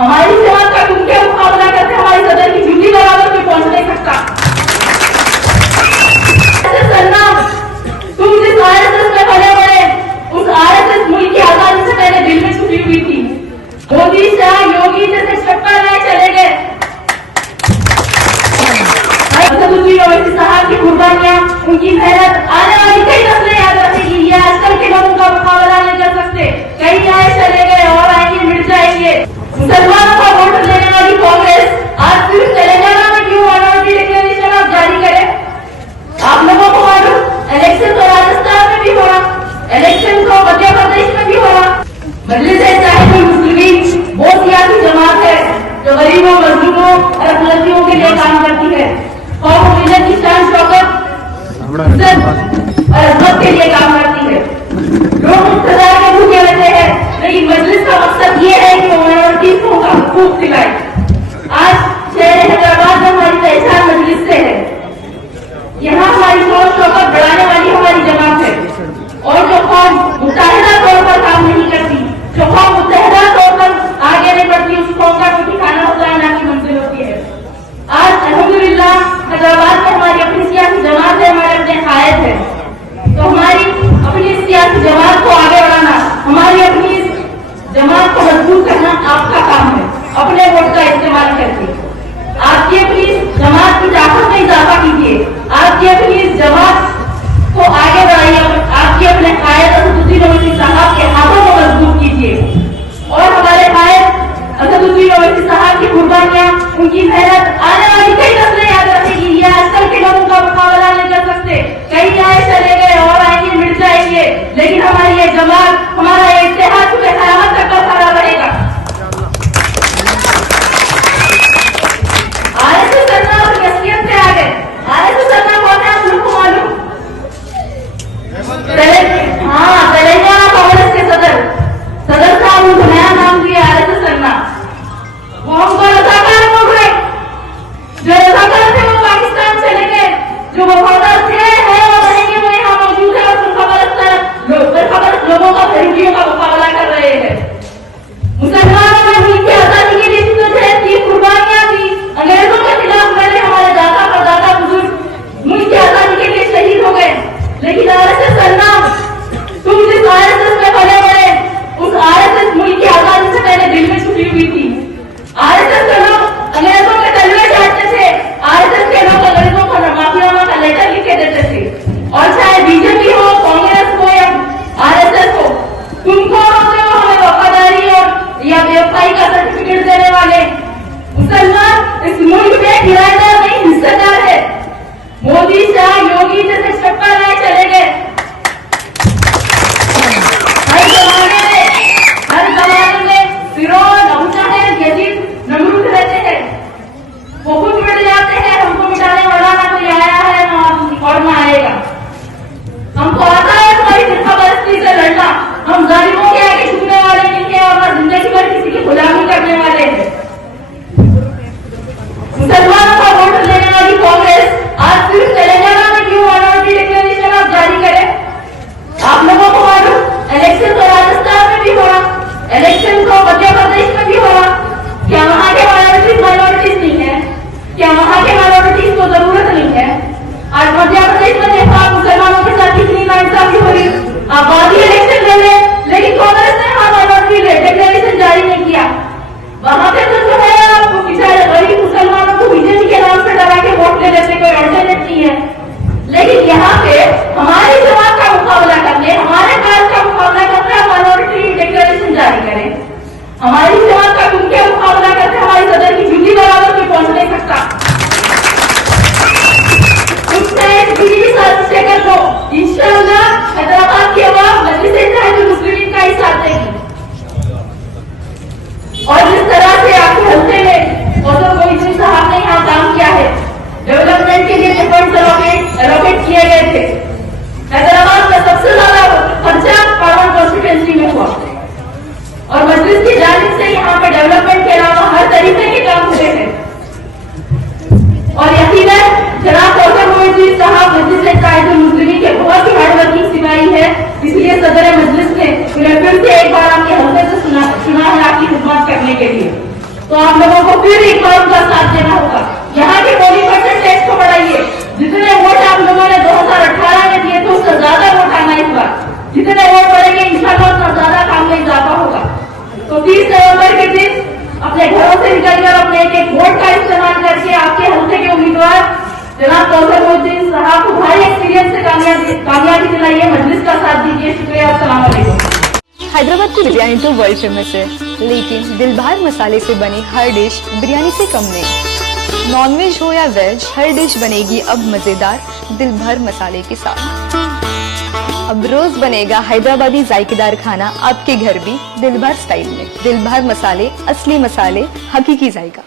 हमारी जमात का तुम क्या मुकाबला करते हमारी सदर की ड्यूटी बराबर में पहुंच नहीं सकता। तुम जिस आरएसएस में भले बड़े उस आरएसएस मुल्क की आजादी से पहले दिल में छुपी हुई थी। मोदी शाह योगी जैसे चक्कर में चले गए। असदुद्दीन साहब की कुर्बानियां उनकी मेहनत आने वाली कई नस्लें याद रखेगी। ये आजकल के लोगों का मुकाबला नहीं कर सकते। कई आए चले गए और आएंगे मिट जाएंगे। मुसलमानों का वोट लेने वाली कांग्रेस आज सिर्फ तेलंगाना में क्यों माइनॉरिटी डिक्लेरेशन आप जारी करे? आप लोगों को मालूम इलेक्शन तो राजस्थान में भी हो रहा, इलेक्शन तो मध्य प्रदेश में भी हो रहा। मजलिस-ए-इत्तेहाद मुस्लिमीन वो सियासी जमात है जो गरीबों, मजलूमों और अल्पसंख्यकों के लिए काम करती है। कौम मिलत की शान शौकत और अजमत के लिए काम करती है। लोग इक़्तिदार के भूखे रहते हैं, लेकिन मजलिस का मकसद ये है कि वो माइनॉरिटी को उनका हुकूक दिलाए। आज शहर हैदराबाद में हमारी पहचान मजलिस से है। यहाँ हमारी सोच शौकत बढ़ाने वाली हमारी जमात है। और जो कौम मुत्तहिदा तौर पर काम नहीं करती, जो कौम मुत्तहिदा तौर पर आगे नहीं बढ़ती, उस कौम का कोई ठिकाना होता है, ना की मंजिल होती है। आज अल्हम्दुलिल्लाह हैदराबाद में हमारी अपनी सियासी जमात है, हमारे अपने कायद है। तो हमारी अपनी सियासी जमात को आगे बढ़ाना, हमारी अपनी जमात को मजबूत करना आपका काम है। अपने वोट का इस्तेमाल करके आपकी अपनी जमात की ताकत में इजाफा कीजिए। आपकी अपनी जमात को आगे बढ़ाइए। आपके अपने कायद असदुद्दीन ओवैसी साहब के हाथों को मजबूत कीजिए। और हमारे कायद असदुद्दीन ओवैसी साहब की कुर्बानियां, उनकी मेहनत आने वाली कई नस्लें याद रखेगी। ये आजकल के लोगों का मुकाबला नहीं कर सकते। कई आए चले गए और आएंगे मिट जाएंगे, लेकिन हमारी ये जमात, हमारा ये इत्तेहाद पूरे क़यामत तक बरकरार रहेगा। आरएसएस करना और हैसियत से आ गए। आरएसएस करना कौन है आप लोग को मालूम? तेलंगाना कांग्रेस के सदर साहब उनको नया नाम दिया आरएसएस करना। वो हमको रजाकार बोल रहे, जो रजाकार थे वो पाकिस्तान चले गए, जो वफादार थे हैं और रहेंगे वो यहाँ मौजूद है और बेखबर लोगों का फरीकियों का मुकाबला कर रहे हैं। मुसलमानों ने मुल्क की आजादी के लिए जद्दोजहद की, कुर्बानियां दी, अंग्रेजों के खिलाफ लड़े। हमारे दादा परदादा बुजुर्ग मुल्क की आजादी के लिए शहीद हो गए। लेकिन आरएसएस करना, तुम जिस आरएसएस में भले बड़े उस आरएसएस मुल्क की आजादी से पहले दिल में छुपी हुई थी। आरएसएस के लोग अंग्रेजों के तलवे चाटते थे। आरएसएस के लोग अंग्रेजों को माफीनामा का लेटर लिख के देते थे। और चाहे बीजेपी हो, कांग्रेस हो या आरएसएस हो, तुमको होते हो हमें वफादारी और या व्यवसायी का सर्टिफिकेट देने वाले। मुसलमान इस मुल्क में किराएदार नहीं, हिस्सेदार है। मोदी शाह योगी जैसे चक्कर में चले गए। हर जमाने में फिरौन, अबू जहल, यजीद, नमरूद रहते हैं। वो खुद मिट जाते हैं, हमको मिटाने वाला ना कोई आया है और ना आएगा। हमको आता है हमारी फिरकापरस्ती से लड़ना। हम जालिमों के आगे झुकने वाले नहीं है और जिंदगी भर किसी की गुलामी करने वाले हैं। मुसलमानों का वोट लेने वाली कांग्रेस आज सिर्फ तेलंगाना में क्यों माइनॉरिटी डिक्लेरेशन आप जारी करे? आप लोगों को मालूम इलेक्शन तो राजस्थान में भी हो रहा, इलेक्शन तो मध्य प्रदेश में भी हो रहा। क्या वहाँ के माइनॉरिटीज नहीं है? क्या वहाँ के माइनॉरिटीज को जरूरत नहीं है? आज मध्य प्रदेश में देखो आप मुसलमानों के साथ कितनी नाइंसाफी हो रही। आप बाद ही इलेक्शन ले लें, लेकिन कांग्रेस ने वहाँ माइनॉरिटी डिक्लेरेशन जारी नहीं किया। वहाँ पे तो जो है आपको बेचारे गरीब मुसलमानों को बीजेपी के नाम से डरा के वोट ले लेते, कोई अड़चन नहीं है। लेकिन यहाँ पे हमारी जमात का मुकाबला करने, हमारे कायद का मुकाबला करने माइनॉरिटी डिक्लेरेशन जारी करें। हमारी जमात का तुम क्या मुकाबला करते हमारी सदर की ड्यूटी बराबर में पहुंच नहीं सकता। साजिशें कर लो, इंशाअल्लाह हैदराबाद की आवाम मजलिस-ए-इत्तेहाद मुस्लिमीन का ही साथ देगी। और जिस तरह से आपके हल्के में और कोई साहब ने यहाँ काम किया है, डेवलपमेंट के लिए जो फंड एलोकेट किए गए थे, हैदराबाद में सबसे ज्यादा खर्चा पावन कॉन्स्टिट्यूएंसी में हुआ। और मजलिस की जानिब से यहाँ पे डेवलपमेंट के अलावा हर तरीके के काम हुए हैं। और यकीनन जनाब साहब मजलिस-ए-इत्तेहाद मुस्लिमीन के बहुत ही हार्डवर्किंग सिपाही है, इसलिए सदर मजलिस ने फिर से एक बार आपके हल्के से सुना है आपकी खिदमत करने के लिए। तो आप लोगों को फिर एक बार उनका साथ देना होगा। यहाँ के पोलिंग परसेंटेज को बढ़ाइए। जितने वोट आप लोगों ने 2018 में दिए थे उससे ज्यादा वोट आना इस बार। जितने वोट बढ़ेंगे इंशाल्लाह उतना ज्यादा काम में इजाफा होगा। तो 30 नवंबर के दिन अपने घरों से निकलकर अपने एक एक वोट का इस्तेमाल करके आपके हल्के के उम्मीदवार जनाब कौसर मोहद्दीन साहब को भारी एक्सपीरियंस से कामयाबी दिलाइए, मजलिस का साथ दीजिए। शुक्रिया, अस्सलाम वालेकुम। हैदराबाद की बिरयानी तो वर्ल्ड फेमस है, लेकिन दिलबहार मसाले से बनी हर डिश बिरयानी से कम नहीं। नॉनवेज हो या वेज, हर डिश बनेगी अब मजेदार दिलभर मसाले के साथ। अब रोज बनेगा हैदराबादी जायकेदार खाना आपके घर भी दिलभर स्टाइल में। दिलभर मसाले, असली मसाले, हकीकी जायका।